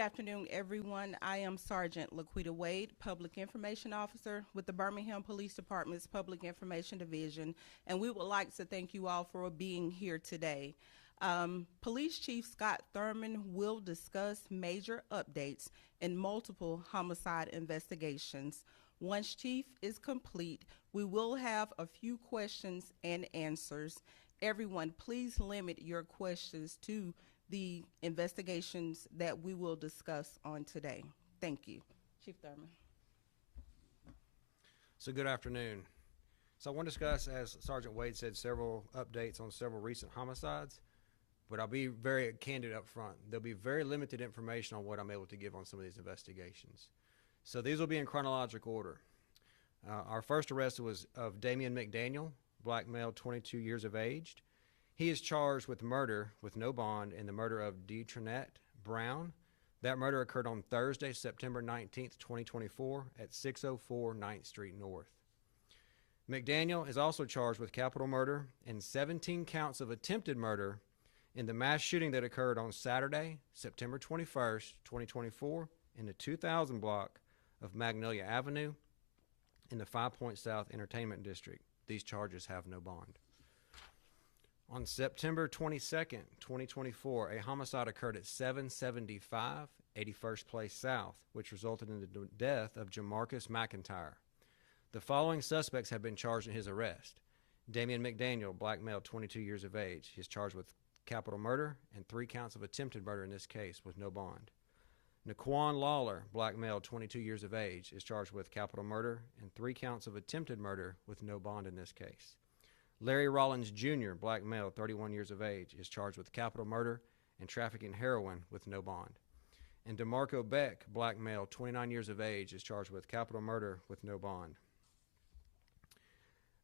afternoon, everyone. I am Sergeant Laquita Wade, Public Information Officer with the Birmingham Police Department's Public Information Division, and we would like to thank you all for being here today. Police Chief Scott Thurman will discuss major updates in multiple homicide investigations. Once Chief is complete, we will have a few questions and answers. Everyone, please limit your questions to the investigations that we will discuss on today. Thank you. Chief Thurman. So good afternoon. So I want to discuss, as Sergeant Wade said, several updates on several recent homicides, but I'll be very candid up front. There'll be very limited information on what I'm able to give on some of these investigations. So these will be in chronological order. Our first arrest was of Damian McDaniel, black male, 22 years of age. He is charged with murder with no bond in the murder of Detrinette Brown. That murder occurred on Thursday, September 19th, 2024 at 604 9th Street North. McDaniel is also charged with capital murder and 17 counts of attempted murder in the mass shooting that occurred on Saturday, September 21st, 2024 in the 2000 block of Magnolia Avenue in the 5 Point South Entertainment District. These charges have no bond. On September 22nd, 2024, a homicide occurred at 775 81st Place South, which resulted in the death of Jamarcus McIntyre. The following suspects have been charged in his arrest. Damian McDaniel, black male, 22 years of age. He is charged with capital murder and 3 counts of attempted murder in this case with no bond. Naquan Lawler, black male, 22 years of age, is charged with capital murder and 3 counts of attempted murder with no bond in this case. Larry Rollins Jr., black male, 31 years of age, is charged with capital murder and trafficking heroin with no bond. And DeMarco Beck, black male, 29 years of age, is charged with capital murder with no bond.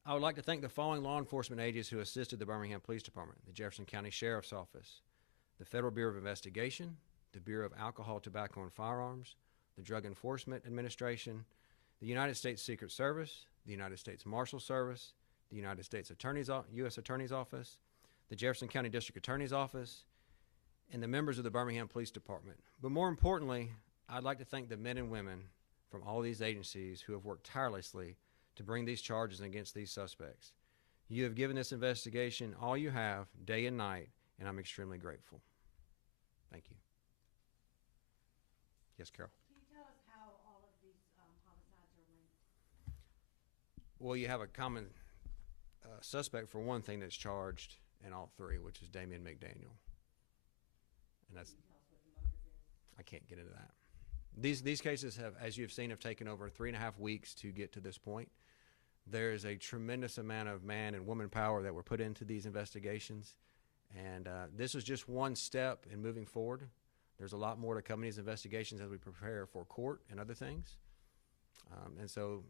I would like to thank the following law enforcement agents who assisted the Birmingham Police Department: the Jefferson County Sheriff's Office, the Federal Bureau of Investigation, the Bureau of Alcohol, Tobacco, and Firearms, the Drug Enforcement Administration, the United States Secret Service, the United States Marshal Service, the United States U.S. Attorney's Office, the Jefferson County District Attorney's Office, and the members of the Birmingham Police Department. But more importantly, I'd like to thank the men and women from all these agencies who have worked tirelessly to bring these charges against these suspects. You have given this investigation all you have, day and night, and I'm extremely grateful. Thank you. Yes, Carol. Can you tell us how all of these homicides are linked? Well, you have a common suspect for one thing that's charged in all three, which is Damian McDaniel. And that's, I can't get into that. These cases have, as you've seen, have taken over 3.5 weeks to get to this point. There is a tremendous amount of man and woman power that were put into these investigations, and this is just one step in moving forward. There's a lot more to come in these investigations as we prepare for court and other things. And so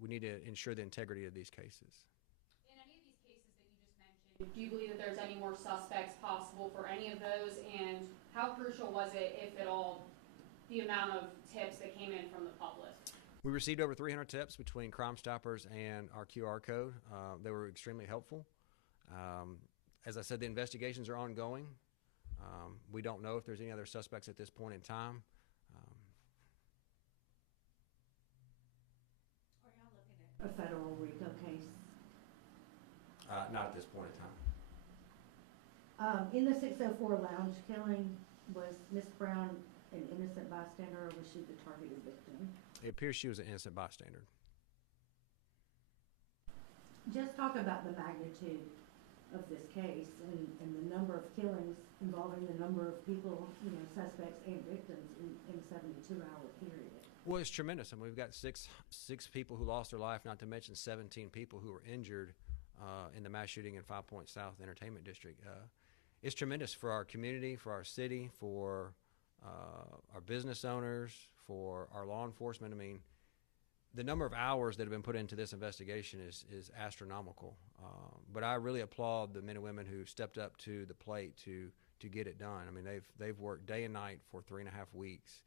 we need to ensure the integrity of these cases. In any of these cases that you just mentioned, do you believe that there's any more suspects possible for any of those? And how crucial was it, if at all, the amount of tips that came in from the public? We received over 300 tips between Crime Stoppers and our QR code. They were extremely helpful. As I said, the investigations are ongoing. We don't know if there's any other suspects at this point in time. Are y'all looking at a federal RICO case? Not at this point in time. In the 604 lounge killing, was Miss Brown an innocent bystander, or was she the targeted victim? It appears she was an innocent bystander. Just talk about the magnitude of this case and the number of killings involving the number of people, suspects and victims in a 72-hour period. Well, it's tremendous. I mean, we've got six people who lost their life, not to mention 17 people who were injured in the mass shooting in 5 Point South Entertainment District. It's tremendous for our community, for our city, for our business owners, for our law enforcement. I mean, the number of hours that have been put into this investigation is astronomical. But I really applaud the men and women who stepped up to the plate to get it done. I mean, they've worked day and night for 3.5 weeks.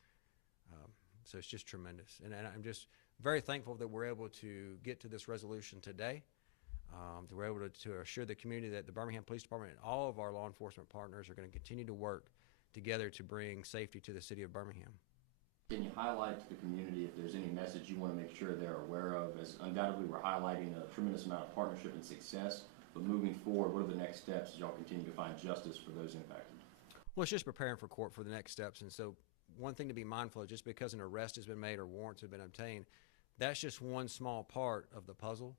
So it's just tremendous. And I'm just very thankful that we're able to get to this resolution today. That we're able to assure the community that the Birmingham Police Department and all of our law enforcement partners are going to continue to work together to bring safety to the city of Birmingham. Can you highlight to the community if there's any message you want to make sure they're aware of? As undoubtedly we're highlighting a tremendous amount of partnership and success, but moving forward, what are the next steps as y'all continue to find justice for those impacted? Well, it's just preparing for court for the next steps. And so one thing to be mindful of, just because an arrest has been made or warrants have been obtained, that's just one small part of the puzzle.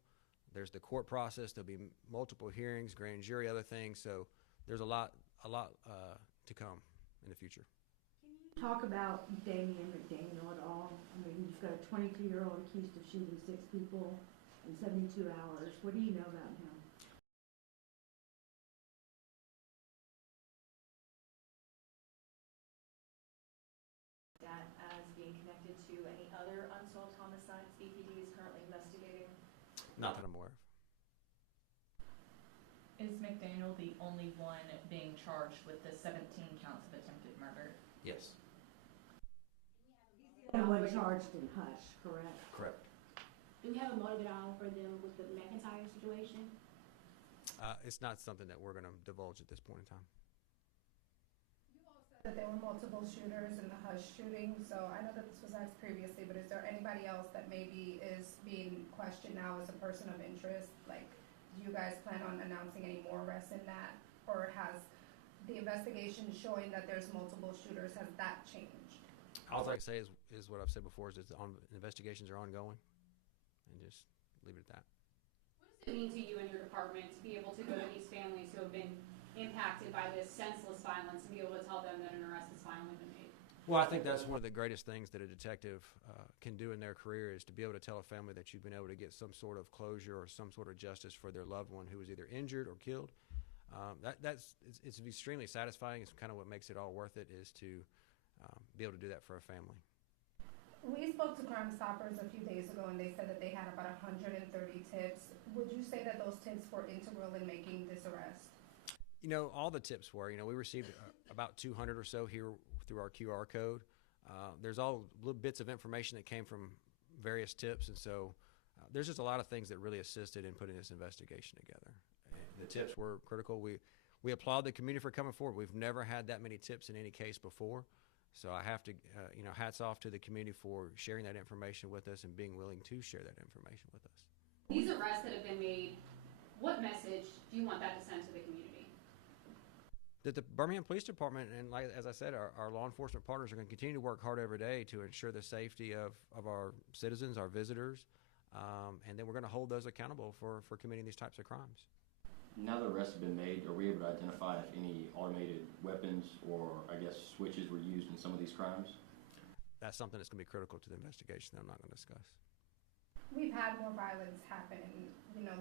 There's the court process. There'll be multiple hearings, grand jury, other things. So there's a lot to come in the future. Talk about Damian McDaniel at all. I mean, you've got a 22-year-old accused of shooting 6 people in 72 hours. What do you know about him? That as being connected to any other unsolved homicides BPD is currently investigating? Not that I'm aware of. Is McDaniel the only one being charged with the 17 counts of attempted murder? Yes. The one charged in Hush, correct? Correct. Do we have a motive at all for them with the McIntyre situation? It's not something that we're going to divulge at this point in time. That there were multiple shooters in the Hush shooting, so I know that this was asked previously, but is there anybody else that maybe is being questioned now as a person of interest? Like, do you guys plan on announcing any more arrests in that? Or has the investigation showing that there's multiple shooters, has that changed? All I can say is what I've said before, is that investigations are ongoing, and just leave it at that. What does it mean to you and your department to be able to go to these families who have been impacted by this senseless violence and be able to tell them that an arrest has finally been made? Well, I think that's one of the greatest things that a detective can do in their career, is to be able to tell a family that you've been able to get some sort of closure or some sort of justice for their loved one who was either injured or killed. It's extremely satisfying. It's kind of what makes it all worth it, is to be able to do that for a family. We spoke to Crime Stoppers a few days ago, and they said that they had about 130 tips. Would you say that those tips were integral in making this arrest? You know, all the tips were. You know, we received about 200 or so here through our QR code. There's all little bits of information that came from various tips, and so there's just a lot of things that really assisted in putting this investigation together. And the tips were critical. We applaud the community for coming forward. We've never had that many tips in any case before, so I have to, hats off to the community for sharing that information with us and being willing to share that information with us. These arrests that have been made, what message do you want that to send to the community? That the Birmingham Police Department, and as I said, our law enforcement partners are going to continue to work hard every day to ensure the safety of our citizens, our visitors, and then we're going to hold those accountable for committing these types of crimes. Now that arrests have been made, are we able to identify if any automated weapons or, I guess, switches were used in some of these crimes? That's something that's going to be critical to the investigation that I'm not going to discuss. We've had more violence happen,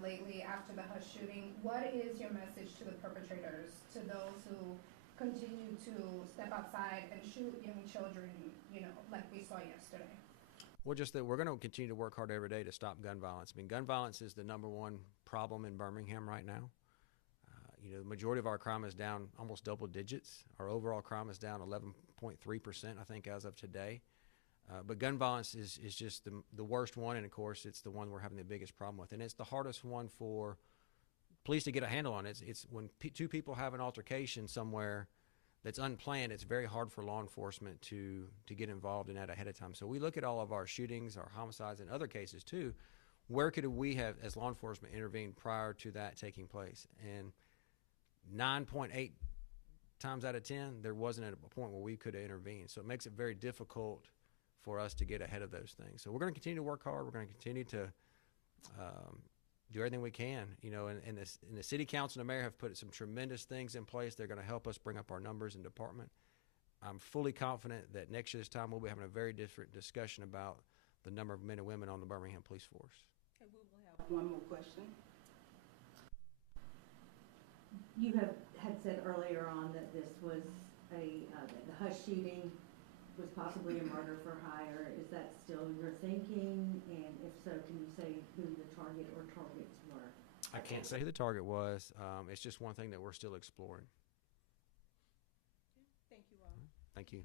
lately after the Hush shooting. What is your message to the perpetrators, to those who continue to step outside and shoot young children, like we saw yesterday? Well, just that we're going to continue to work hard every day to stop gun violence. I mean, gun violence is the #1 problem in Birmingham right now. The majority of our crime is down almost double digits. Our overall crime is down 11.3%, I think, as of today. But gun violence is just the worst one, and of course, it's the one we're having the biggest problem with. And it's the hardest one for police to get a handle on. It's when two people have an altercation somewhere that's unplanned, it's very hard for law enforcement to get involved in that ahead of time. So we look at all of our shootings, our homicides, and other cases too. Where could we have, as law enforcement, intervened prior to that taking place? And 9.8 times out of 10, there wasn't at a point where we could have intervened. So it makes it very difficult for us to get ahead of those things. So we're going to continue to work hard. We're going to continue to do everything we can. And the city council and the mayor have put some tremendous things in place. They're going to help us bring up our numbers in department. I'm fully confident that next year this time we'll be having a very different discussion about the number of men and women on the Birmingham Police Force. Okay, we will have one more question. You had said earlier on that this was the Hush shooting was possibly a murder for hire. Is that still your thinking? And if so, can you say who the target or targets were? I can't say who the target was. It's just one thing that we're still exploring. Thank you all. Thank you.